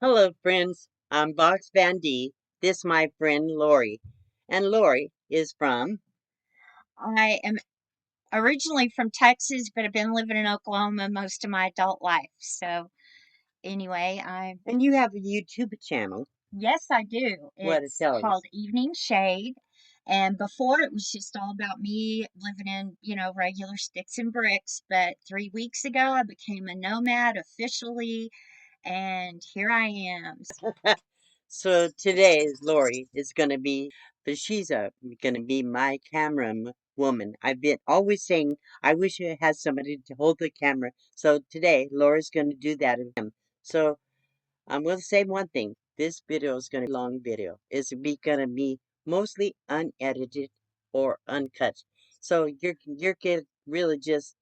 Hello, friends. I'm Box Van D. This my friend Lori. And Lori is from, I am originally from Texas, but I've been living in Oklahoma most of my adult life. So, anyway, and you have a YouTube channel. yes, I do. What it It's tells called us. Evening Shade. And before it was just all about me living in, regular sticks and bricks. But 3 weeks ago, I became a nomad officially, and here I am. So today, Lori is going to be, but she's going to be my camera woman. I've been always saying I wish I had somebody to hold the camera. So today, Lori's going to do that of him. So I'm going to say one thing. This video is going to be a long video. It's going to be mostly unedited or uncut. So you're going to really just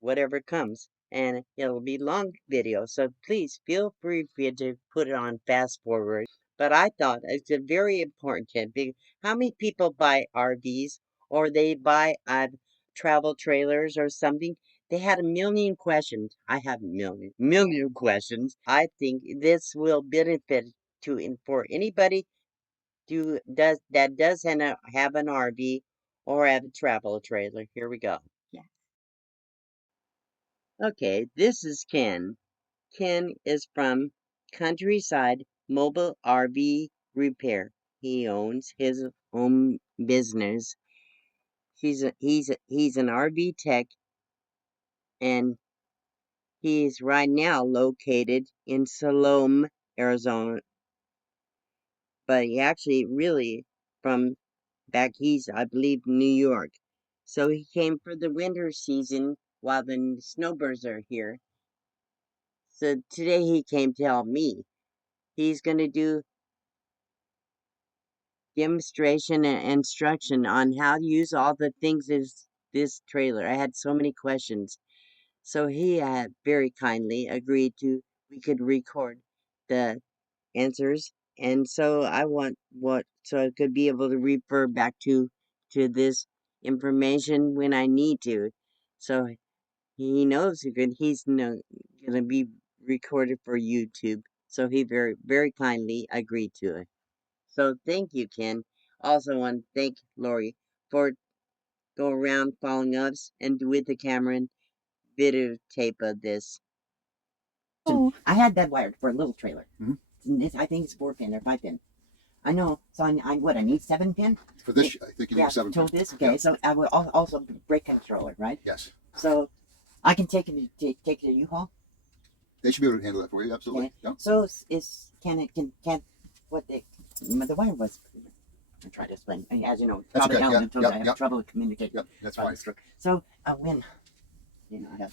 whatever comes. And it'll be long video. So please feel free for you to put it on fast forward. But I thought it's a very important tip. How many people buy RVs or they buy travel trailers or something? They had a million questions. I have a million questions. I think this will benefit for anybody that does have an RV or have a travel trailer. Here we go. Yeah. Okay, this is Ken. Ken is from Countryside Mobile RV Repair. He owns his own business. He's an RV tech, and he's right now located in Salome, Arizona. But he actually really from back east, I believe, New York. So he came for the winter season while the snowbirds are here. So today he came to help me. He's going to do demonstration and instruction on how to use all the things this trailer. I had so many questions. So he had very kindly agreed to we could record the answers. And so I want what so I could be able to refer back to this information when I need to. So he knows he's gonna be recorded for YouTube. So he very kindly agreed to it. So thank you, Ken. Also want to thank Lori for going around following us and with the camera and videotape of this. Oh, I had that wired for a little trailer. I think it's 4 pin or 5 pin. I know. So I need 7 pin? For this, I think you need Yeah, 7 pin. to this. Okay, Yeah. so I will also brake controller, right? Yes. So I can take it to U-Haul. They should be able to handle that for you. Absolutely. Okay. Yeah. So can what the wire was. I try to explain. As you know, That's probably okay. now Yeah. I have trouble communicating. Yep. That's fine. So when I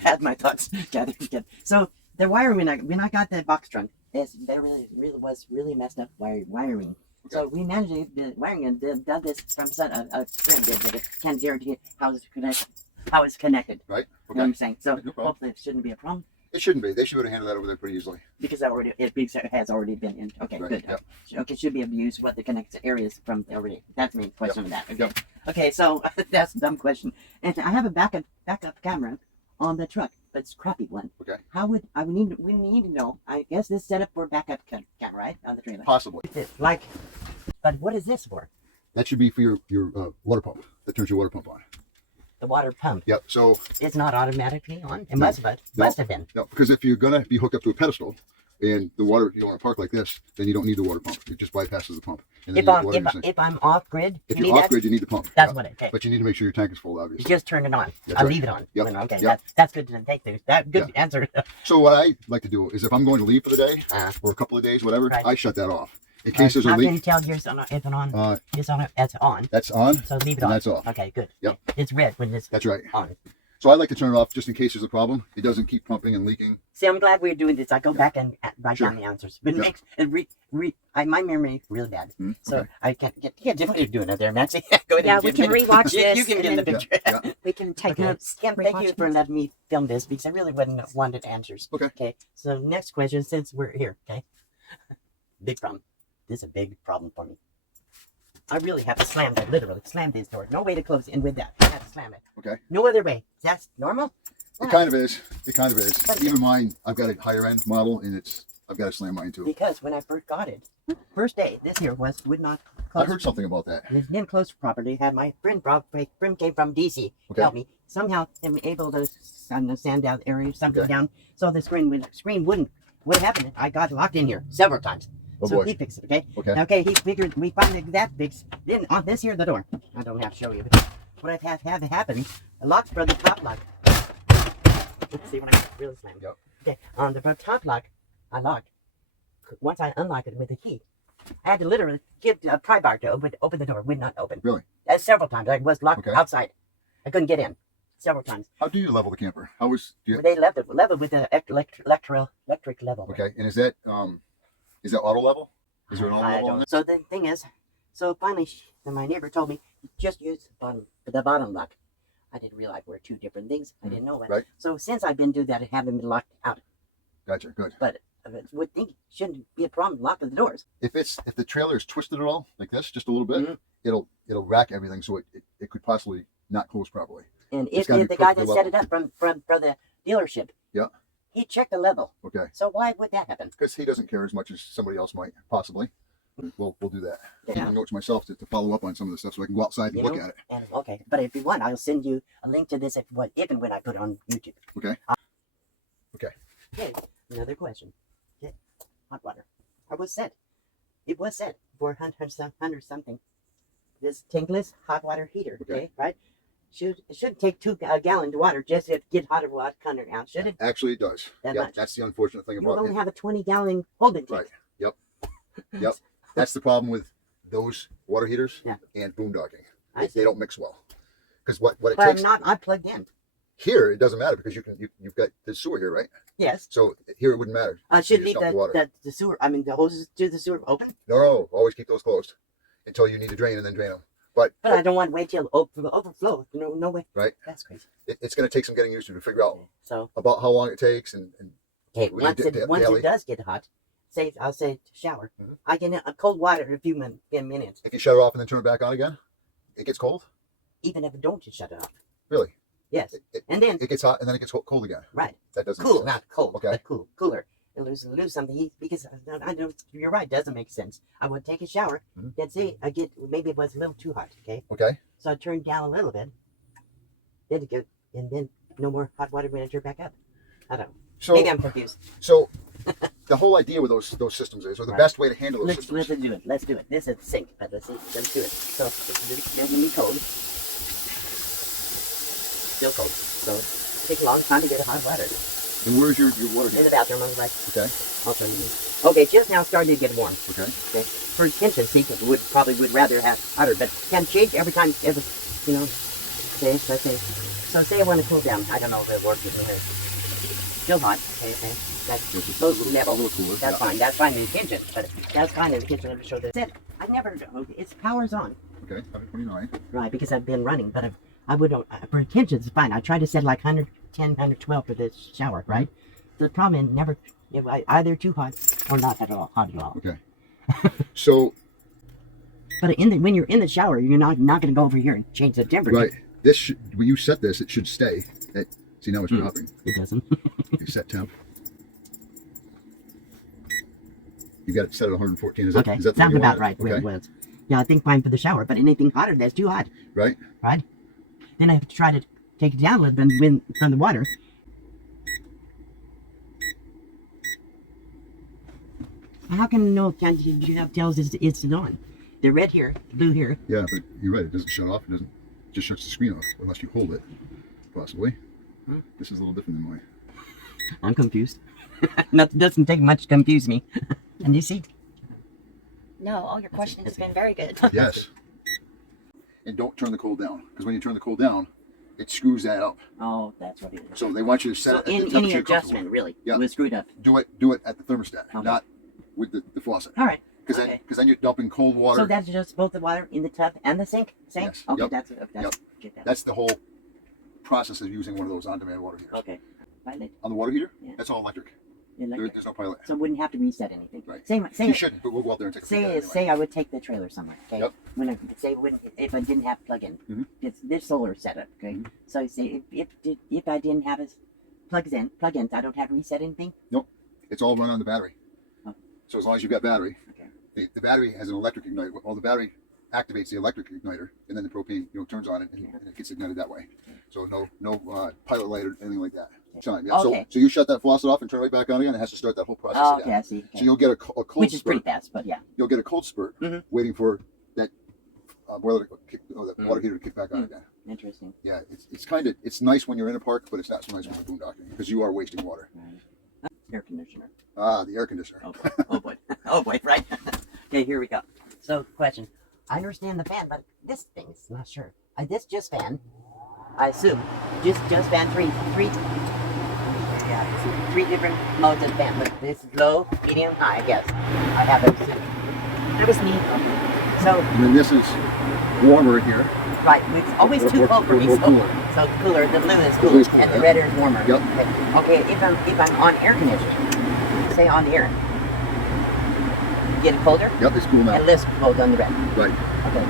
had my thoughts gathered together. So the wiring when I got the box trunk, there really was really messed up wiring. Okay. So we managed the wiring and done this from a friend did, but it can't guarantee how it's connected. Right. You know what Okay. I'm saying? So No problem. hopefully it shouldn't be a problem It shouldn't be. They should be able to handle that over there pretty easily. because it has already been in. Okay, Right. good. Yep. Okay, should be able to use what the connected areas from already. That's the main question of that. Okay. Yep. Okay, so that's a dumb question. And I have a backup camera on the truck, but it's a crappy one. Okay. How would we need to know? I guess this is set up for backup camera, right, on the trailer. Possibly. Like, but what is this for? That should be for your water pump. That turns your water pump on. The water pump. Yep. So It's not automatically on. It No. must have been. no, because if you're gonna be hooked up to a pedestal and the water you want to park like this, then you don't need the water pump. It just bypasses the pump. And then If you get I'm water in your sink. if I'm off grid, If you you're need off grid, you need the pump. That's Yeah. what it. Okay. But you need to make sure your tank is full, You obviously. just turn it on. That's I right. leave it on. Yep. Okay, Yep. that's good to take there. That good answer. So what I like to do is if I'm going to leave for the day or a couple of days, whatever, Right. I shut that off in case there's a How can you leak. tell yours on? It's on. It's on. It's on. That's on. So leave it And on. that's off. Okay, good. Yep. It's red when it's That's right. on. So I like to turn it off just in case there's a problem. It doesn't keep pumping and leaking. See, I'm glad we're doing this. I go back and write Sure. down the answers. But it Yeah. makes it my memory is really bad. So Okay. I can't get. Yeah, what are you doing out there, Nancy? Go ahead. yeah, and we give can me- rewatch you, this. You can and get the then picture. Yeah. We can take Okay. a scan. Thank you for letting me film this because I really wanted answers. Okay. Okay. So next question, since we're here, okay. Big problem. This is a big problem for me. I really have to slam that. Literally slam these doors. No way to close it. And with that, I have to slam it. Okay. No other way. That's normal. It kind of is. It kind of is. Even mine, I've got a higher end model and it's I've got to slam mine too. Because when I first got it, first day, this here would not I close. heard something about that. It didn't close properly. Had my friend came from DC to help me. Somehow I'm able to sand down area, something down, so the screen wouldn't. What happened? I got locked in here several times. Oh so boy. he fixed it. Okay. Okay. Okay. He figured we finally that fixed. Then on this here the door. I don't have to show you. But what I've had happen, a lock for the top lock. Let's see when I really slam. Yep. Okay. On the top lock, I locked. Once I unlocked it with the key, I had to literally get a pry bar to open the door. It would not open. Really? Several times. I was locked outside. I couldn't get in. Several times. How do you level the camper? How was? They leveled with the electric level. Okay. And is that auto level? Is there an auto level on that? So the thing is, so finally, my neighbor told me just use the bottom lock. I didn't realize we're two different things. I didn't know that. Right. So since I've been doing that, I haven't been locked out. Gotcha. Good. But I would think it shouldn't be a problem locking the doors. If the trailer is twisted at all, like this, just a little bit, it'll rack everything, so it could possibly not close properly. And if the guy that set it up from the dealership, he checked the level. Okay. So why would that happen? Because he doesn't care as much as somebody else might possibly. We'll do that. Yeah. Taking notes myself to follow up on some of the stuff so I can go outside and look at it. And, okay, but if you want, I'll send you a link to this if and when I put it on YouTube. Okay. Okay. Okay. Another question. Okay. Hot water. I was set. It was set for 100 something. This tankless hot water heater. Okay. Right. It shouldn't take 2 gallons of water just to get hot water coming out, should it? Actually, it does. Much. That's the unfortunate thing You about it. You only have a 20-gallon holding tank. Right. Yep. Yep. That's the problem with those water heaters and boondocking. They don't mix well. Because what it takes. But I'm plugged in. Here, it doesn't matter because you've got the sewer here, right? Yes. So here it wouldn't matter. Should leave the sewer, the hoses to the sewer open? No. Always keep those closed until you need to drain and then drain them. But I don't want to wait till overflow. No way. Right. That's crazy. It's going to take some getting used to figure out about how long it takes and okay. Once it does get hot, I'll say shower. I can cold water in a few minutes. If you shut it off and then turn it back on again, it gets cold. Even if it don't, just shut it off. Really? Yes. And then it gets hot and then it gets cold again. Right. That doesn't cool, not cold. Okay. But cooler. It lose something because I know you're right. Doesn't make sense. I would take a shower. Then say I get maybe it was a little too hot. Okay. Okay. So I turned down a little bit. Then and then no more hot water when I turn back up. I don't know. So maybe I'm confused. So the whole idea with those systems is, or the best way to handle those systems. Let's do it. Let's do it. This is sink, but let's do it. So it's gonna be cold. Still cold. So it takes a long time to get a hot water. And where's your water heater? In the bathroom on the right. Okay. I'll show you. Okay, just now starting to get warm. Okay. Okay. For kitchen sink, would rather have hotter, but can change every time. Say. So say I want to cool down. I don't know if it works in here. Still hot. Okay. That's supposed to level. That's fine. That's fine in the kitchen, but that's fine in the kitchen. Let me show this. I never. It's power's on. Okay. 129. Right, because I've been running, but I would for kitchen it's fine. I try to set like 110, 112 for the shower, right? The problem is never either too hot or not hot at all. Okay. So. But when you're in the shower, you're not going to go over here and change the temperature. Right. When you set this, it should stay. See, now it's dropping. It doesn't. You set temp. You got it set at 114. Is that sounds about right where it was. Yeah, I think fine for the shower, but anything hotter, that's too hot. Right. Right. Then I have to try to take it down a little bit from the water. How can you know? Can you have tells it's on? The red here, blue here. Yeah, but you're right. It doesn't shut off. It doesn't. Just shuts the screen off unless you hold it. Possibly. This is a little different than mine. I'm confused. It doesn't take much to confuse me. And you see? No, all your questions have been very good. Yes. And don't turn the cold down, because when you turn the cold down, it screws that up. Oh, that's what it is. So they want you to set it at the temperature any you're comfortable adjustment, with. really, Yeah. was screwed up. Do it at the thermostat, Okay. not with the faucet. All right. Because then you're dumping cold water. So that's just both the water in the tub and the sink? Same? Yes. Okay, Yep. That's the whole process of using one of those on-demand water heaters. okay. Pilot. On the water heater, Yeah. that's all electric. Electric. There's no pilot. So wouldn't have to reset anything. Right. Say You shouldn't, but we'll go out there and take a look at it anyway. say I would take the trailer somewhere. Okay. Yep. If I didn't have plug-in, it's this solar setup. Okay. Mhm. So say if I didn't have plug-ins, I don't have to reset anything. Nope. It's all run on the battery. So as long as you've got battery, Okay. the battery has an electric igniter. Well, the battery activates the electric igniter, and then the propane, turns on it, and it gets ignited that way. So no pilot light or anything like that. Time. Yeah. Okay. So you shut that faucet off and turn it right back on again. It has to start that whole process Oh, again. okay, I see. Okay. So you'll get a cold Which is spurt. pretty fast, but yeah. You'll get a cold spurt waiting for that boiler to kick, that water heater to kick back on again. Interesting. Yeah, it's nice when you're in a park, but it's not so nice when you're boondocking because you are wasting water. Right. Air conditioner. Ah, the air conditioner. Oh boy. Oh boy. Oh boy. Right. Okay, here we go. So, question. I understand the fan, but this thing's not sure. This just fan. I assume just fan three. Yeah, three different modes of fan. But this is low, medium, high. I guess. I have it. That was neat. So. And then this is warmer here. Right, it's always too cold for me. Or cooler. So cooler. The blue is Blue cooler, is cooler, and the yeah. red is warmer. Yep. Okay. If I'm on air conditioning, say on the air, get it colder Yep, it's cool now. and less cold on the red. Right. Okay,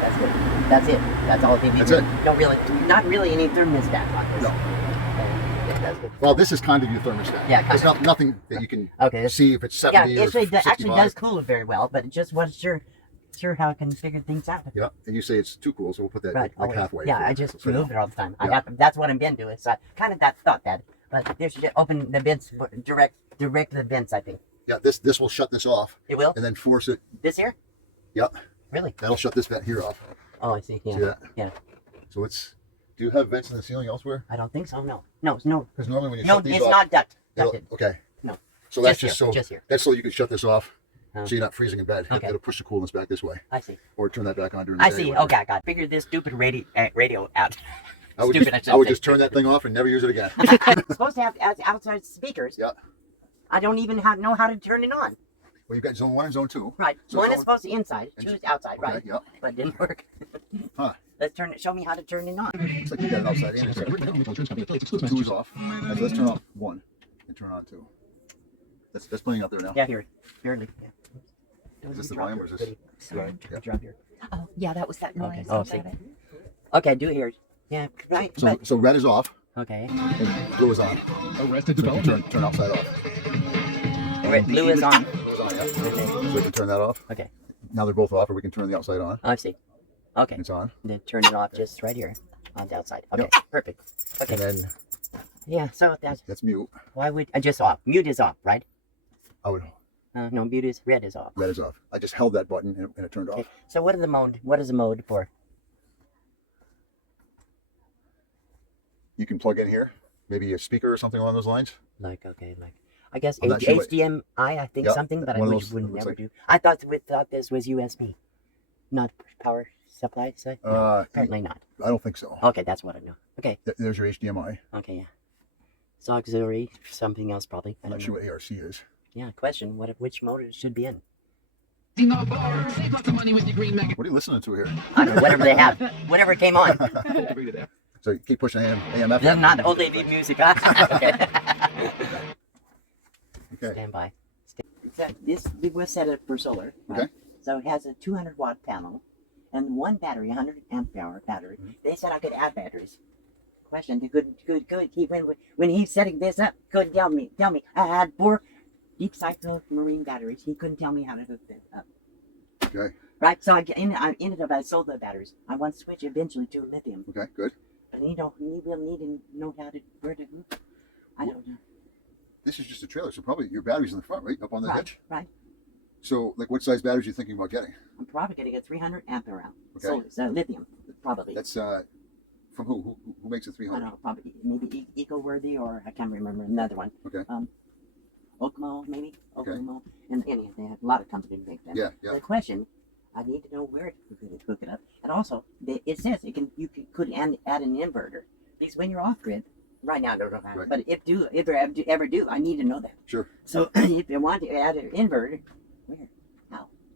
that's good. That's it. That's all they need. That's it. No, really, not really any thermostat on this. No. Okay, that's good. Well, this is kind of your thermostat. Yeah, kind It's not nothing that you can Okay. see if it's Yeah, 70 it or actually, 65. actually does cool it very well, but it just wasn't sure how I can figure things out. Yeah, and you say it's too cool, so we'll put that Right. like always. halfway. Yeah, for- I just for now. move it all the time. Yeah. That's what I've been doing. So I kind of thought that, but there's just open the vents direct the vents. I think Yeah, this will shut this off it will. and then force it. This here? Yep, Really? that'll shut this vent here off. Oh, I see. Yeah. See that? Yeah. So it's. Do you have vents in the ceiling elsewhere? I don't think so. No. No. Because normally when you No, shut these it's off, not it'll- ducted. okay. No. So that's Just just here, so just here. that's so you can shut this off, Oh. so you're not freezing in bed. Okay. It'll push the coolness back this way, I see. or turn that back on during the I day. see. or whatever. Okay, I got. Figure this stupid radio out. I would Stupid, just, I would say. just turn that thing off and never use it again. I'm supposed to have outside speakers. Yeah. I don't even know how to turn it on. Well, you've got zone 1 and zone 2. Right. So One is zone- supposed to be inside, and- two is outside. Okay, Right. yep. But it didn't work. Huh. Let's turn it. Show me how to turn it on. Looks like you got it outside in. So 2 is off. So let's turn off 1 and turn on 2. That's playing out there now. Yeah, here. Barely. Yeah. Is this the volume or is this? Sorry. Yeah. Drop here. Oh, yeah, that was that noise. Okay. Oh, I see. got it. Okay, do it here. Yeah. Right. So red is off Okay. and blue is on. Arrested So you can development. turn outside off. Blue is on. Blue is on, yeah. Okay. So we can turn that off. Okay. Now they're both off, or we can turn the outside on. I see. Okay. It's on. Then turn it off just right here on the outside. Okay. Perfect. Okay. And then Yeah. So that's mute. why would I just off? Mute is off, right? I would. No, mute is red is off. Red is off. I just held that button and it turned Okay. off. So what is the mode? What is the mode for? You can plug in here, maybe a speaker or something along those lines. Like I guess I'm not sure what- HDMI. I think Yep, something, but I one of would, those, would looks never like- do. I thought this was USB, not power supply. So apparently not. I don't think so. Okay, that's what I know. Okay. There's your HDMI. Okay. Yeah. It's auxiliary, something else probably. I I'm don't not know. sure what ARC is. Yeah. Question: which mode it should be in? Save lots of money with your green Mac. What are you listening to here? I don't know. Whatever they have, whatever came on. So you keep pushing AM, That's FM. not old lady music. Huh? Okay. Okay. Stand by. So this was set up for solar. Right? Okay. So it has a 200-watt panel and one battery, 100 amp hour battery. They said I could add batteries. Question: He couldn't. He when he's setting this up, couldn't tell me. I had 4 deep cycle marine batteries. He couldn't tell me how to hook them up. Okay. Right. So I ended up. I sold the batteries. I want to switch eventually to lithium. Okay. Good. But he will need to know how to where to hook. I don't know. This is just a trailer, so probably your battery's in the front, right? Up on the Right. hitch. Right. So, like, what size batteries are you thinking about getting? I'm probably going to get 300 amp hour. Okay. Solar, so lithium, probably. That's from who? Who makes it I 300? don't know, probably maybe Eco-Worthy or I can't remember another one. Okay. Okmo maybe. Okay. Okmo, and they have a lot of companies make them. Yeah. Yeah. The question, I need to know where to hook it up, and also it says you could add an inverter. Because when you're off grid, right now I don't know how, Right. but if ever do, I need to know that. Sure. So if you want to add an inverter, where?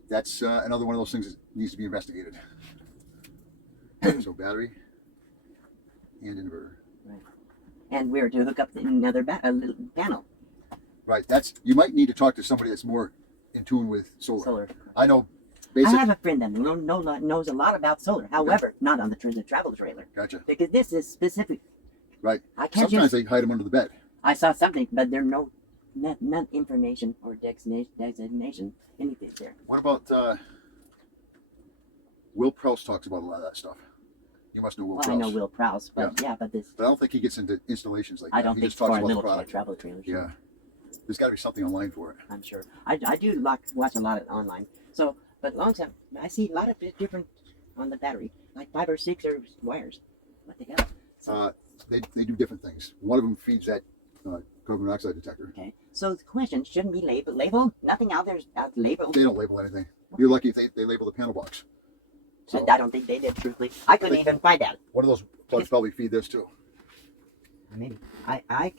That's another one of those things that needs to be investigated. So battery and inverter. And where to hook up another little panel. Right. You might need to talk to somebody that's more in tune with solar. Solar. I know. I Basic. have a friend that knows a lot about solar. However, not on the travel trailer. Gotcha. Because this is specific. Right. I can't Sometimes just. they hide them under the bed. I saw something, but there's no not information or designation, anything there. What about Will Prowse talks about a lot of that stuff. You must know Will Prowse. I know Will Prowse, but yeah, but this. But I don't think he gets into installations like that. I don't He think just for talks a about the little product. travel trailers. Yeah. There's got to be something online for it. I'm sure. I do watch a lot of online. So, but long time, I see a lot of different on the battery, like 5 or 6 or wires. What the hell? So, They do different things. One of them feeds that carbon monoxide detector. okay. So the question shouldn't be labeled. Nothing out there is labeled. They don't label anything. You're lucky if they label the panel box. So I don't think they did. Truthfully, I couldn't even find that. one of those plugs probably feed this too. Maybe I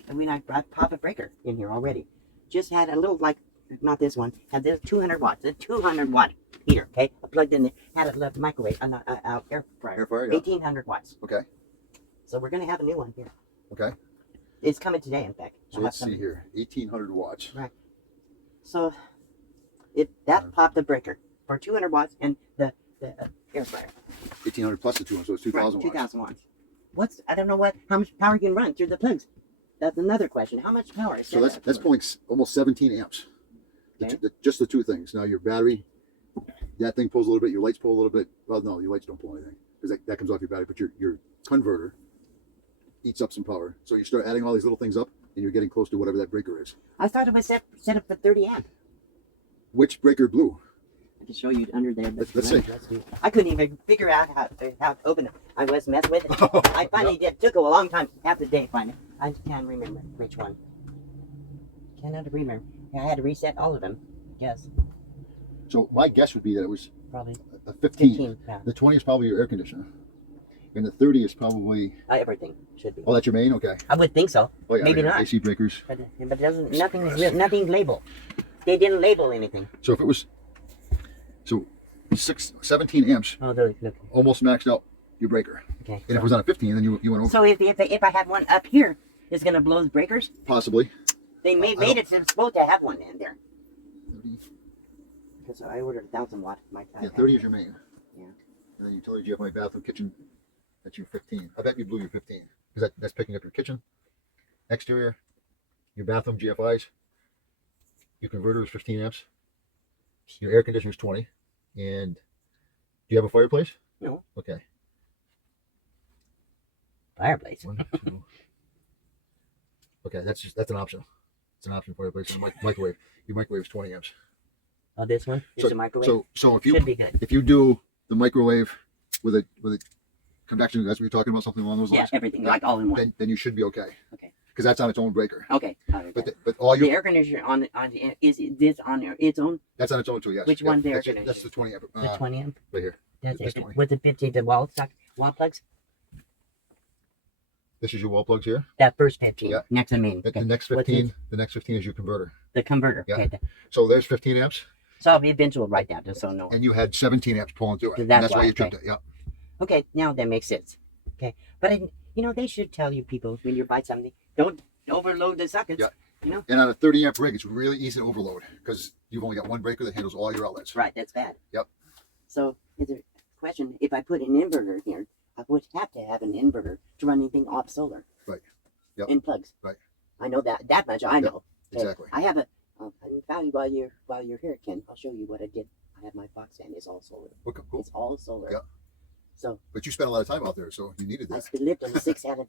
pop a breaker in here already. Just had a little, like, not this one, had this 200 watts, a 200 watt heater. Okay, I plugged in there, had a little microwave, air fryer, Air fryer, yeah. 1800 watts. Okay. So we're gonna have a new one here. Okay. It's coming today, in fact. So let's see here, 1800 watts. Right. So that popped the breaker for 200 watts and the air fryer. 1800 plus the 200, so it's 2000 watts. 2000 watts. I don't know how much power you can run through the plugs. That's another question. How much power is So that's pulling almost 17 amps. Okay. Just the two things. Now your battery, that thing pulls a little bit. Your lights pull a little bit. Well, no, your lights don't pull anything because that comes off your battery. But your converter eats up some power. So you start adding all these little things up, and you're getting close to whatever that breaker is. I thought it was set up for 30 amp. Which breaker blew? I can show you under there. But Let's see. I couldn't even figure out how to open it. I was messing with it. I finally did. It took a long time, half the day to find it. I can't remember which one. Cannot remember. I had to reset all of them. Yes, So my guess would be that it was probably a 15. 15 pounds. The 20 is probably your air conditioner, and the 30 is probably. Everything should be. Oh, that's your main. Okay. I would think so. Oh yeah. Maybe yeah, not. AC breakers. But it doesn't. Nothing labeled. They didn't label anything. So if it was, 17 amps, Oh, look. almost maxed out your breaker. Okay. And if it was on a 15, then you went over. So if I had one up here, it's gonna blow the breakers. Possibly. They I made don't- it supposed to have one in there. 30. Because I ordered 1,000 watt. Yeah, 30 is your main. Yeah. And then utilities, you have my bathroom, kitchen. That's your 15. I bet you blew your 15 because that's picking up your kitchen, exterior, your bathroom GFIs. Your converter is 15 amps. Your air conditioner is 20. And do you have a fireplace? No. Okay. Fireplace. 1, 2. Okay, that's an option. It's an option fireplace and a microwave. Your microwave is 20 amps. Oh, this one is a microwave. So if Should be good. you do the microwave with a convection, that's what you're talking about, something along those Yeah, lines. everything like all in one. Then you should be okay. Okay. Because that's on its own breaker. Okay. All right. But all The your air conditioner is this on its own? that's on its own too. Yes. Which one's the air That's conditioner? the 20 amp. The 20 amp. Right here. That's This it. 20. With the 50 the wall plugs. This is your wall plugs here. That first 15. Yeah. Next to me. The next What's 15. this? The next 15 is your converter. The converter. Yeah. Okay. So there's 15 amps, So I'll eventually write that just so no. and you had 17 amps pulling through it. And That's that's why why, you okay. tripped it. Yeah. Okay, now that makes sense. Okay, but they should tell you people when you buy something, don't overload the sockets. Yeah. You know. And on a 30 amp rig, it's really easy to overload because you've only got one breaker that handles all your outlets. Right, that's bad. Yep. So is there a question? If I put an inverter here, I would have to have an inverter to run anything off solar. Right. Yep. In plugs. Right. I know that much. I know. Okay, Exactly. I have in fact, while you're here, Ken, I'll show you what I did. I have my box stand. It's all solar. Okay, cool. It's all solar. Yeah. So But you spent a lot of time out there, so you needed I that. lived in 6.5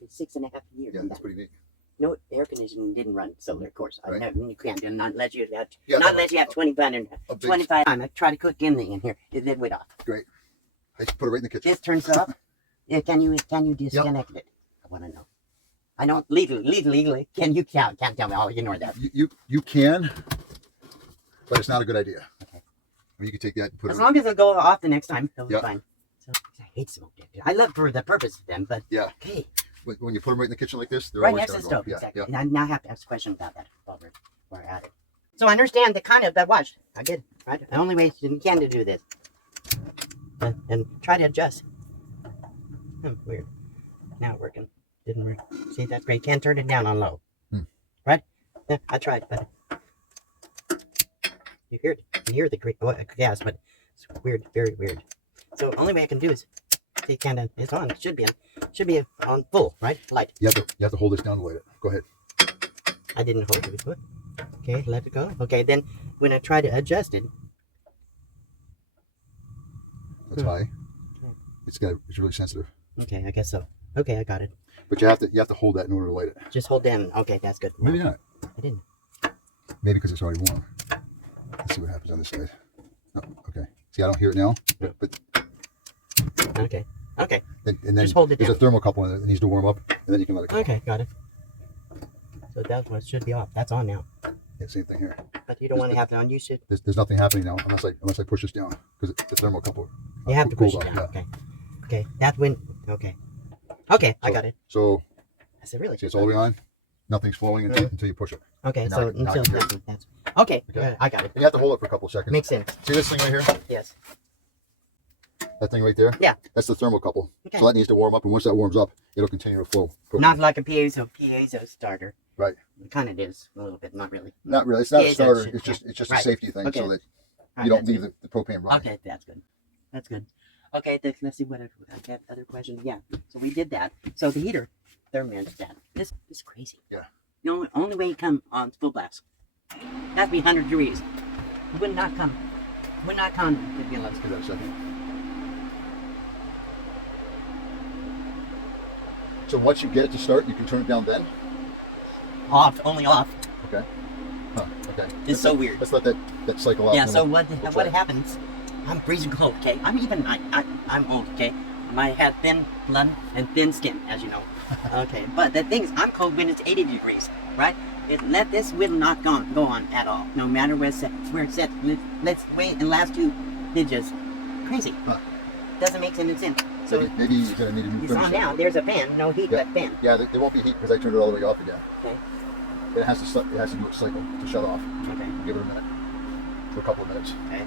years. Yeah, in that's that. pretty neat. No air conditioning didn't run solar, of course. Right. You can't do not unless you have Yeah, not unless you have 25 a big- 25 time. I try to cook in here. It went off. I just put it right in the kitchen. This turns off. Yeah, can you disconnect it? I want to know. I don't legally. Can you can't tell me? I'll ignore that. You can, but it's not a good idea. Okay. I mean, you can take that and put As it. long as it'll go off the next time, it'll Yeah. be fine. So I hate smoke detectors. I love for the purpose of them, but Yeah. hey, When you put them right in the kitchen like this, they're right always next to the gonna go. stove. Yeah, Exactly. yeah. And I now have to ask a question about that while we're at it. So I understand the kind of that watch. I did. Right. The only way you can to do this, and try to adjust. Weird. Now it's working. Didn't work. See, that's great. Can't turn it down on low. Right? Yeah, I tried, but you hear the gas, but it's weird, very weird. So only way I can do is see, kind of it's on. It should be on full, right? Light. You have to hold this down to light it. Go ahead. I didn't hold it before. Okay, let it go. Okay, then when I try to adjust it, That's high. It's really sensitive. okay, I guess so. Okay, I got it. But you have to hold that in order to light it. Just hold down. Okay, that's good. Maybe not. I didn't. Maybe because it's already warm. Let's see what happens on this side. Oh, okay. See, I don't hear it now. But Okay. Okay. and then Just hold it there's down. a thermocouple in it that needs to warm up, and then you can let it go. Okay, got it. So that one should be off. That's on now. Yeah, same thing here. But you don't want to have it on. You should. There's nothing happening now unless I push this down because the thermocouple. You have to push cools it off, down. yeah. Okay. Okay. That went. Okay. Okay, I So- got it. So I said really. see, it's all the way on. Nothing's flowing until you push it. Okay, now so I can- now I until can that's okay. Okay. I got it. And you have to hold it for a couple of seconds. Makes sense. See this thing right here? Yes. That thing right there? Yeah. That's the thermocouple. Okay. So that needs to warm up, and once that warms up, it'll continue to flow. Not like a piezo starter. Right. It kind of is a little bit, not really. Not really. It's not Yeah, a starter. should- It's just right. a safety thing Okay. so that Right, you don't that's leave good. the propane running. Okay, that's good. That's good. Okay, let's see what I got. Other questions? Yeah. So we did that. So the heater, thermostat. This is crazy. Yeah. The only way it come on full blast. Has to be 100 degrees. It would not come. Would not come. Let's give that a second. So once you get it to start, you can turn it down then? Off, only off. Okay. Huh, okay. It's so weird. Let's let that cycle out. Yeah. and So then what we'll try what it. happens? I'm freezing cold. Okay. I'm old. Okay. I had thin blood and thin skin, as you know. Okay. But the thing is, I'm cold when it's 80 degrees, right? This will not go on at all, no matter where it's set. Where it's set. Let's wait and last two digits. Crazy. Huh. Doesn't make any sense. So Maybe you're going to need a new it's on thermostat. now. There's a fan. No heat, Yeah. but fan. Yeah, there won't be heat because I turned it all the way off again. Okay. It has to do a cycle to shut off. Okay. Give it a minute. For a couple of minutes. Okay.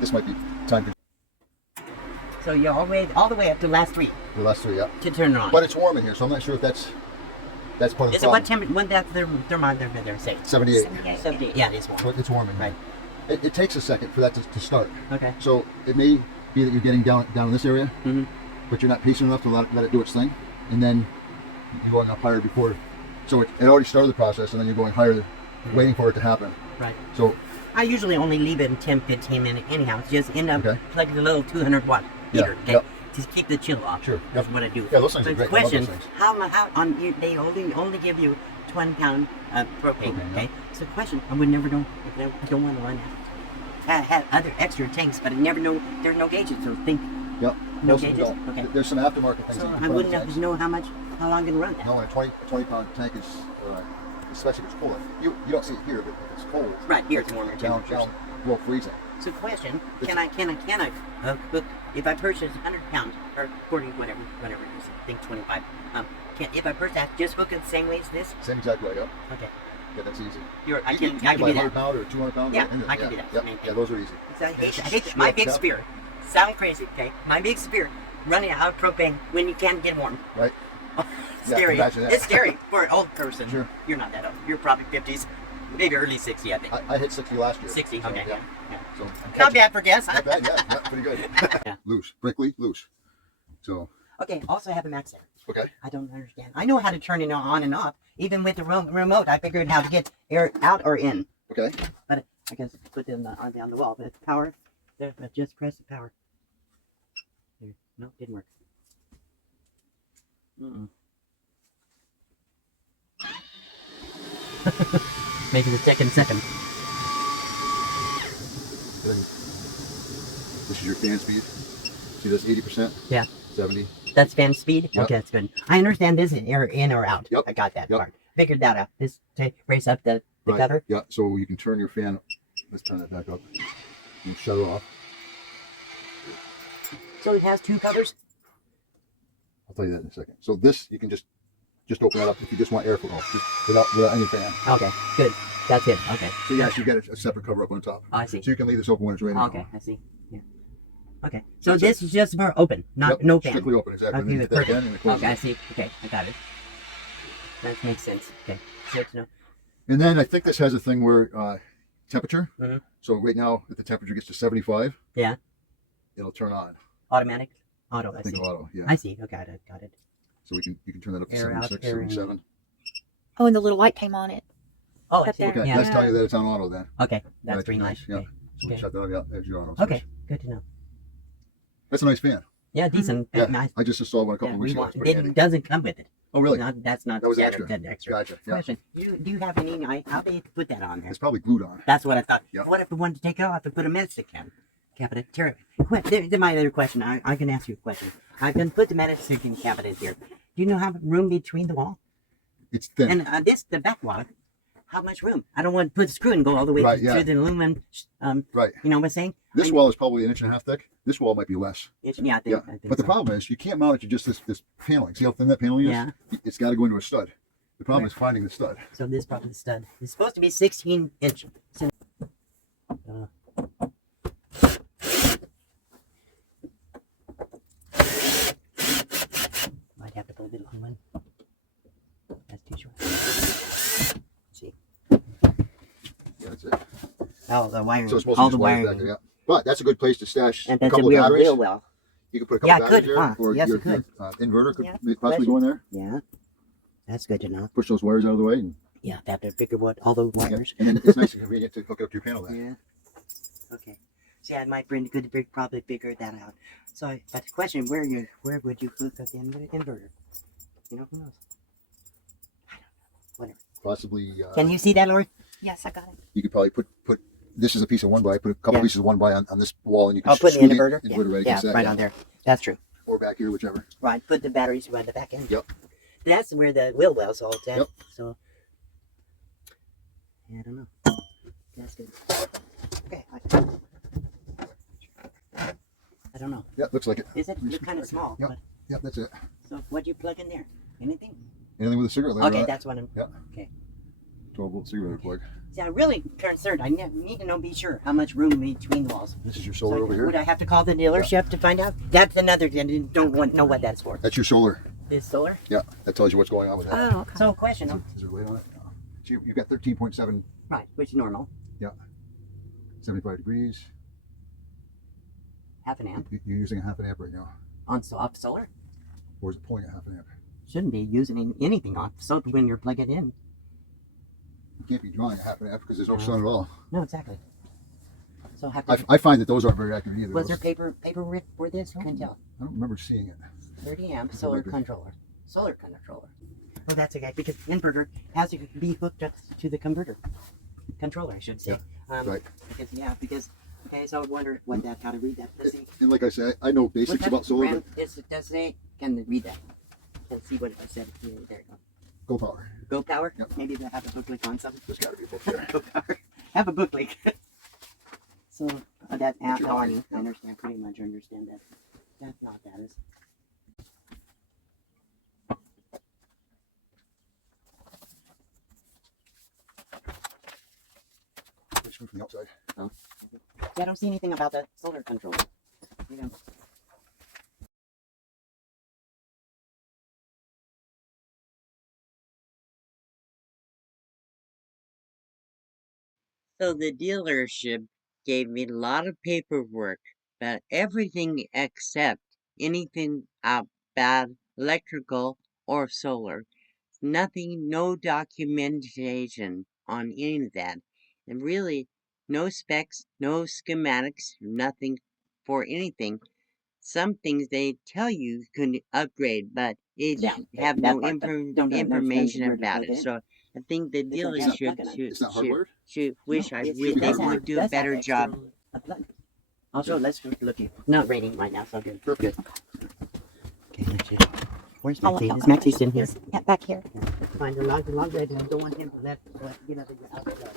This might be time So you're all the way up to last three the last three, yeah. to turn it on. But it's warm in here, so I'm not sure if that's part of the Is it what problem. temperature? When that thermometer there say? 78. 78. Yeah, it is warm. So it's warm in here. Right. It takes a second for that to start. Okay. So it may be that you're getting down in this area, Mm-hmm. but you're not patient enough to let it do its thing, and then you're going up higher before. So it already started the process, and then you're going higher, waiting for it to happen. Right. So I usually only leave it in 10, 15 minutes anyhow. Just end up Okay. plugging a little 200 watt heater. Yeah, Okay. To keep the chill off. Sure, That's yep. what I do. Yeah, those things are But great. I love question: those things. how on they only give you 20 pound propane. Propane, Okay. So question: I would never know. I don't want to run out. I had other extra tanks, but I never know. There's no gauges. So think. Yep. No Most of them gauges? don't. Okay. There's some aftermarket things So that you I can put on wouldn't the have tanks. to know how long can run that. No, and a 20 pound tank is, especially if it's cold. You don't see it here, but if it's cold, Right here, it's warmer down temperatures. below freezing. So question, can I cook, if I purchase 100 pounds or 40, whatever it is, I think 25, if I purchase that, just hook it the same way as this? Same exact way, yep. Okay. Yeah, that's easy. I You can buy do 100 that. pound or 200 pound. Yeah, in it. I can do that. Yep. Same Yeah, thing. those are easy. I hate my big spear. Sound crazy, okay? My big spear running out of propane when you can't get warm. Right. Scary. imagine that. It's scary for an old person. Sure. You're not that old. You're probably 50s, maybe early 60, I think. I hit 60 last year. 60, so, okay. Yeah. Yeah. So I'm Not catching- bad for guess, huh? Not bad, yeah. Pretty good. Yeah. Loose. Brickley, loose. So, Okay, also have a max there. okay. I don't understand. I know how to turn it on and off. Even with the remote, I figured how to get air out or in. Okay. But I guess put it on the wall. But it's power. There, but just press the power. There. No, didn't work. Maybe the second. This is your fan speed. See this 80%? Yeah. 70. That's fan speed? Yep. Okay, that's good. I understand this is air in or out. Yep. I got that Yep. part. Figured that out. This raise up the Right. cover. Yeah, so you can turn your fan. Let's turn that back up. You shut it off. So it has two covers? I'll tell you that in a second. So this, you can just open that up if you just want airflow, just without any fan. Okay, good. That's it. Okay. So yes, you get a separate cover up on top. Oh, I see. So you can leave this open when it's raining. Okay, I see. Yeah. Okay. So this is just for open, not Yep, no fan. strictly open, exactly. And then you hit that perfect. again and it closes. Okay, I see. Okay, I got it. That makes sense. Okay. Good to know. And then I think this has a thing where temperature. Mhm. So right now, if the temperature gets to 75, Yeah. it'll turn on. Automatic? Auto, I I think see. auto, yeah. I see. Okay, got it. So you can turn that up to Air out, 76, air in. 77. Oh, and the little light came on it. Oh, I Up see. there. Okay, Yeah. that's telling you that it's on auto then. Okay, that's Right, green light. Yeah. Okay. So Okay. shut that off. Yeah, there's your auto. Okay, switch. good to know. That's a nice fan. Yeah, decent. Yeah, Nice. I just installed one a couple Yeah, of weeks we ago. want, It's pretty it handy. doesn't come with it. Oh, really? That's not That was standard. extra. That's extra. Gotcha. Yeah. Question: do you have any? How they put that on there? It's probably glued on. That's what I thought. Yep. What if we wanted to take it off and put a medicine cabinet? There's my other question. I can ask you a question. I can put the medicine cabinet here. Do you know how much room between the wall It's thin. and the back wall? How much room? I don't want to put a screw and go all the way Right, to yeah. the aluminum. Right. You know what I'm saying? This wall is probably 1.5 inches thick. This wall might be less. Yeah, I think, Yeah. I think But the so. problem is you can't mount it to just this paneling. See how thin that paneling is? Yeah. It's got to go into a stud. The problem is finding the stud. So this is probably the stud. It's supposed to be 16 inch. Might have to put a little one. That's too short. Let's see. Yeah, that's it. Oh, the wiring. So it's all mostly the just wires wiring. back there. Yeah. But that's a good place to stash And a that's a couple of real, batteries. real well. You could put a couple Yeah, batteries good, there, huh? or Yes, your, it could. inverter could Yeah. possibly go in there. Yeah. That's good to know. Push those wires out of the way, and, Yeah, that to figure what all those wires. and then it's nice and convenient to hook it up to your panel there. Yeah. Okay. See, I might probably figure that out. So, but the question, where would you hook up the inverter? You know, who knows? I don't know. Whatever. Possibly, Can you see that, Lori? Yes, I got it. you could probably put this is a piece of 1x. Put a couple Yeah. pieces of 1x on this wall, and you can I'll put the screw inverter. inverter right Yeah, against that. right on there. That's true. Or back here, whichever. Right, put the batteries right at the back end. Yep. That's where the wheel well's all at. Yep. So, yeah, I don't know. That's good. Okay. I don't know. Yeah, looks like it. Is it kind of small? Yep. But, Yeah, that's it. so what'd you plug in there? Anything? Anything with a cigarette lighter Okay, on it? that's what I'm. 12-volt cigarette plug. See, I'm really concerned. I need to know, be sure how much room between the walls. This is your solar So over here. would I have to call the dealership to find out? That's another thing. I don't know what that's for. That's your solar. This solar? Yeah, that tells you what's going on with that. Oh, okay. So, question. Is there a light on it? No. So you've got 13.7, Right, which is normal. 75 degrees. Half an amp. You're using a 0.5 amp right now. On off solar? Or is it pulling a 0.5 amp? Shouldn't be using anything off so when you're plugging it in. You can't be drawing a 0.5 amp because there's no sun at all. No, exactly. So have to, I find that those aren't very accurate either. was there Those- paper for this? Couldn't tell. I don't remember seeing it. 30 amp That's solar record. controller. Solar controller. Well, that's okay because inverter has to be hooked up to the controller, I should say. Right. Because okay, so I wonder what that how to read that. Let's see. And like I said, I know What basics type about of solar, brand but is it does say can read that? Let's see what I said. There you go. go power. Go power. Yep. Maybe they'll have a book link on something. There's got to be a book there. Go power. Have a book link. So that app, your Arnie, line? I understand pretty much understand that. That's not that is. Switch from the outside. See, I don't see anything about the solar controller. You know. So the dealership gave me a lot of paperwork about everything except anything about electrical or solar. Nothing, no documentation on any of that. And really, no specs, no schematics, nothing for anything. Some things they tell you can upgrade, but it have no information about it. So I think the dealership It's not hardwired? should wish No, I it would should be they hardwired. would do a better job. Also, let's look at not rating right now, so good. Perfect. Okay, let's just, where's I'll Maxie? look Is out. Maxie's in here? Yeah, back here. Find the log red. I don't want him to let get out of the outside.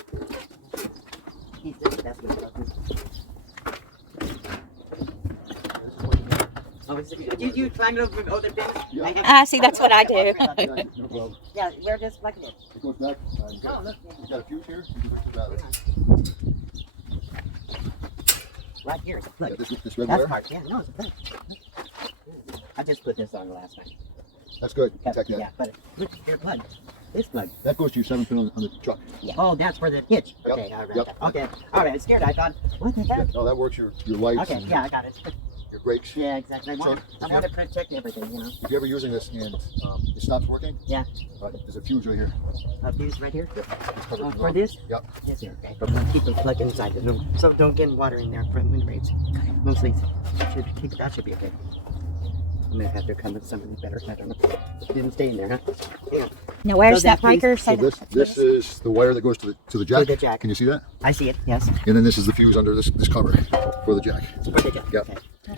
He's the best with it. Oh, did you climb over the fence? Yeah. See, that's what I do. Yeah, no problem. Yeah, we're just plugging it. It goes back. Oh, look. You got a fuse here? You can fix the battery. Right here, it's a plug. Yeah, this red That's wire? part, yeah, no, it's a plug. I just put this on last night. That's good. Protect that. Yeah, but look, your plug. This plug. That goes to your 7-pin on the truck. Yeah. Oh, that's for the hitch. Yep, Okay, all right. yep. Okay, all right. I was scared. I thought, what the Yeah, heck? no, that works your lights. Okay, and yeah, I got it. Your your brakes. Yeah, exactly. I So, want to protect everything, you know. if you're ever using this and it stops working, Yeah. there's a fuse right here. A fuse right here? Yep. It's covered Oh, from for the- this? Yep. Yes, here. Okay. But we'll keep the plug inside the room. So don't get water in there from wind rates. Mostly, that should be okay. I'm gonna have to come with something better. I don't know. It didn't stay in there, huh? Yeah. Now, where's So that that piece- breaker? So this is the wire that goes to the jack. the jack. Can you see that? I see it. Yes. And then this is the fuse under this cover for the jack. For the jack. Yep. Okay.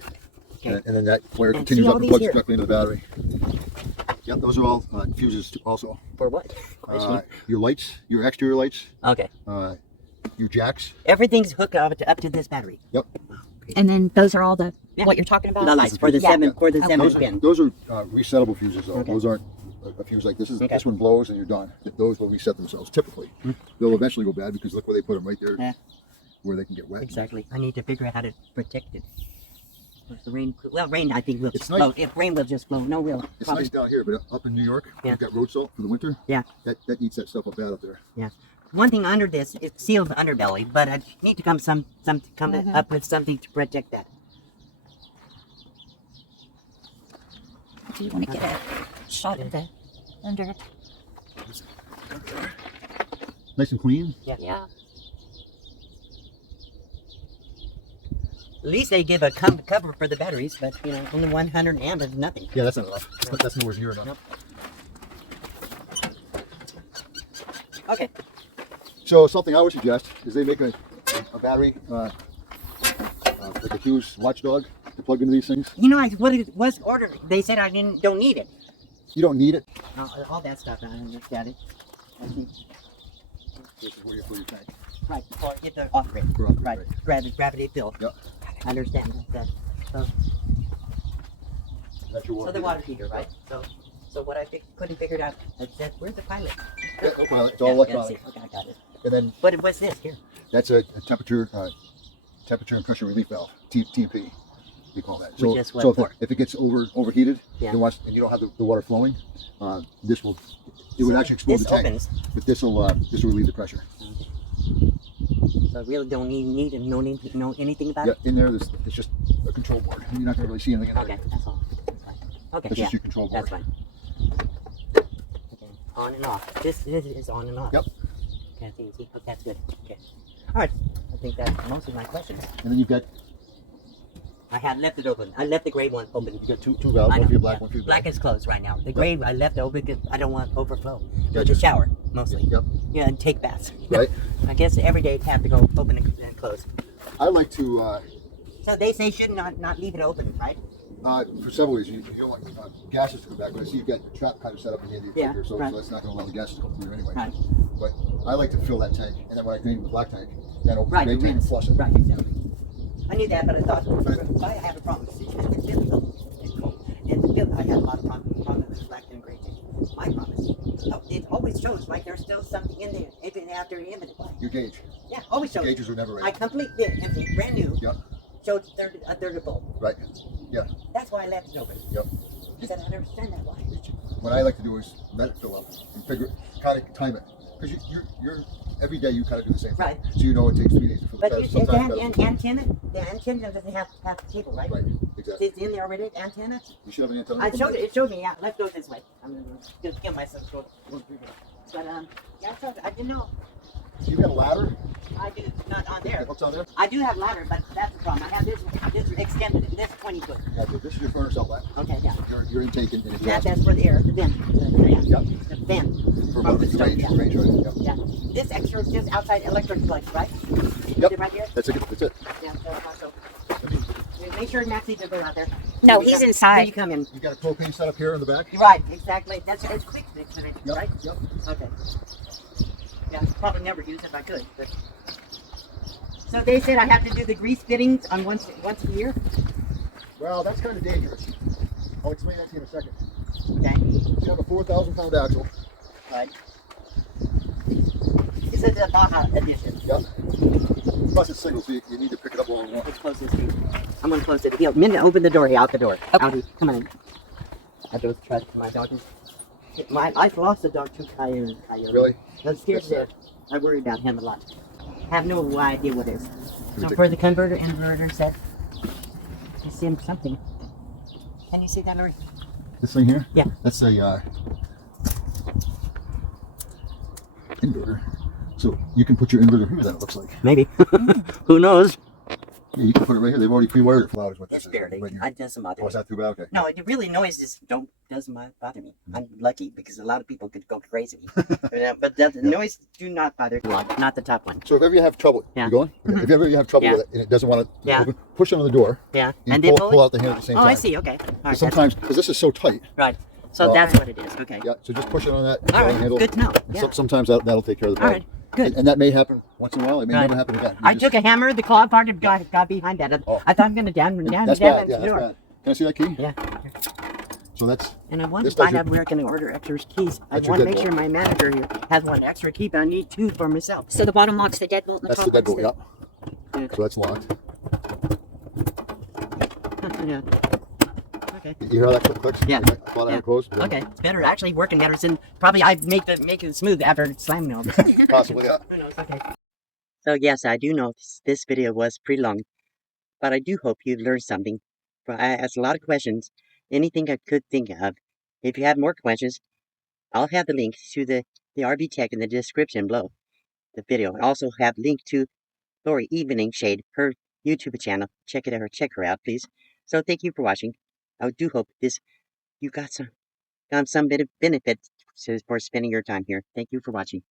Okay. And then that wire And continues see up all and these plugs here? directly into the battery. Yep, those are all fuses also. For what? Your lights, your exterior lights, Okay. your jacks. Everything's hooked up to this battery. Yep. And then those are all the Yeah. what you're talking about. The lights for the Yeah. seven for the Okay. 7 Those pin. are resettable fuses though. Okay. Those aren't a fuse like this. Okay. This one blows and you're done. Those will reset themselves typically. They'll eventually go bad because look where they put them right there, Yeah. where they can get wet. Exactly. I need to figure out how to protect it. If the rain, well, rain I think will It's just flow. If rain will just flow, no will. It's Probably. nice down here, but up in New York, Yeah. we've got road salt for the winter. Yeah. That eats that stuff up bad up there. Yeah. One thing under this, it seals the underbelly, but I need to come up with something to protect that. Do you want to get a shot of the under? Nice and clean. Yeah. At least they give a cover for the batteries, but you know, only 100 amp is nothing. Yeah, that's not enough. That's nowhere near enough. Nope. Okay. So something I would suggest is they make a battery, like a Hughes watchdog to plug into these things. You know, what it was ordered. They said I don't need it. You don't need it. All that stuff. I understand it. I see. This is where you fill your tank. Right. Or get the off grid. For off-grid, Right. Gravity fill. Yep. I understand that. So That's your water. the water heater, right? So what I couldn't figure it out. I said, where's the pilot? Yeah, no pilot. It's all electronic. Okay, I got it. And then What's this here? that's a temperature and pressure relief valve, TP. We call that. Which is what so for? if it gets overheated, Yeah. and you don't have the water flowing, it would actually explode This the tank. opens. But this will relieve the pressure. So I really don't need to know anything about Yeah, it? in there, it's just a control board. You're not going to really see anything in there. Okay, that's all. That's fine. Okay, That's yeah, just your control board. that's fine. Okay, on and off. This is on and off. Yep. Okay, I think, see, okay, that's good. Okay. All right, I think that's most of my questions. And then you've got I had left it open. I left the gray one open. you got two valves, I one for know, your black, yeah. one for your Black gray. is closed right now. The gray I left open because I don't want overflow. Go to Gotcha. shower mostly. Yep. Yeah, and take baths. Right. I guess every day have to go open and close. I like to So they say should not leave it open, right? for several reasons. You don't want gases to come back. But I see you've got the trap kind of set up in the end of your Yeah, filter, so right. that's not going to allow the gases to come through anyway. Right. But I like to fill that tank, and then when I drain the black tank, then open Right, the gray tank and rinse. flush it. Right, exactly. I knew that, but I thought I have a problem. It's difficult. It's cold. And I have a lot of problems with black and gray tank. My problem is, it always shows like there's still something in there, even after the image. Your gauge. Yeah, always shows. Gauges are never I right. completely empty, brand new. Yep. Showed a third of bulb. Right. Yeah. That's why I left it open. Yep. I said I don't understand that why. What I like to do is let it fill up and kind of time it, because you're every day you kind of do the same thing. Right. So you know it takes 3 days to fill the But tank. the Sometimes better. antenna doesn't have cable, right? Right. Exactly. It's in there already, antenna. You should have an antenna. I showed it. It showed me. Yeah, let's go this way. I'm gonna just give myself a short. But yeah, I didn't know. You got a ladder? I do not on there. What's on there? I do have ladder, but that's the problem. I have this extended. This 20 foot. Yeah, this is your furnace outlet. Okay, yeah. Your intake and That's for the air, the vent. Yep. The vent. For From the the stove, range, yeah. range right? Yep. Yeah. This extra is just outside electric plugs, right? Yep. Is it right here? That's it. That's it. Yeah. So make sure Maxie doesn't go out there. No, When you he's come- inside. When you come in. You got a propane set up here in the back. You're right. Exactly. It's quick fix, Yep. right? Yep. Okay. Yeah, probably never use if I could. But. So they said I have to do the grease fittings on once a year. Well, that's kind of dangerous. I'll explain that to you in a second. Okay. You have a 4,000-pound axle. Right. This is a Baja edition. Yep. Plus it's single, so you need to pick it up all in one. Let's close this here. I'm gonna close it. Here, Minda, open the door. Here, out the door. Okay. Out, come on. I don't trust my dog. I've lost a dog to Coyote. Really? That's scared to death. I worry about him a lot. Have no idea what it is. So take- for the converter inverter set, I see something. Can you see that, Lori? This thing here? Yeah. That's a inverter. So you can put your inverter here, then it looks like. Maybe. Who knows? Yeah, you can put it right here. They've already pre-wired it for flowers. What this It's is barely. right here. It doesn't bother Oh, me. is that too bad? Okay. No, it really noises doesn't bother me. I'm lucky because a lot of people could go crazy. But the noise do not bother me. Not the top one. So if ever you have trouble, Yeah. you going? Okay. If ever you have trouble Yeah. with it and it doesn't want to Yeah. open, push it on the door. Yeah. You And pull, pull out the hand at the same Oh, time. I see. Okay. All right. Sometimes, because this is so tight. Right. So that's what it is. Okay. Yeah. So just push it on that. All on the right. handle. Good to know. Yeah. Sometimes that'll take care of the All problem. right. Good. And that may happen once in a while. It may Right. never happen again. I took a hammer, the claw part of got behind that. Oh. I thought I'm gonna down That's down bad. the Yeah, that's door. bad. Can I see that key? Yeah. So that's. And I want This to find does out where I can order extra keys. I That's your want to make deadbolt. sure my manager here has one extra key, but I need two for myself. So the bottom lock's the deadbolt and the That's top the one's deadbolt. the... Yeah. So that's locked. Yeah. Okay. You hear how that click clicks? Yeah. I thought I Yeah. had closed. Okay. It's better, actually working better. Since probably I make it smooth after slamming it. Possibly, yeah. Who knows? Okay. So yes, I do know this video was pretty long, but I do hope you learned something. For I asked a lot of questions, anything I could think of. If you have more questions, I'll have the link to the RV Tech in the description below the video. I also have link to Lori Evening Shade, her YouTube channel. Check it out, check her out, please. So thank you for watching. I do hope you got some bit of benefit for spending your time here. Thank you for watching.